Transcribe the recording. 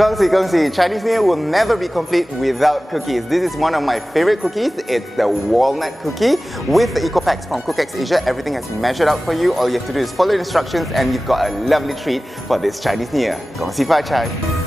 Kongsi, Chinese New Year will never be complete without cookies. This is one of my favorite cookies. It's the walnut cookie. With the eco packs from CookX Asia, everything has been measured out for you. All you have to do is follow the instructions and you've got a lovely treat for this Chinese New Year. Kongsi Fa Chai.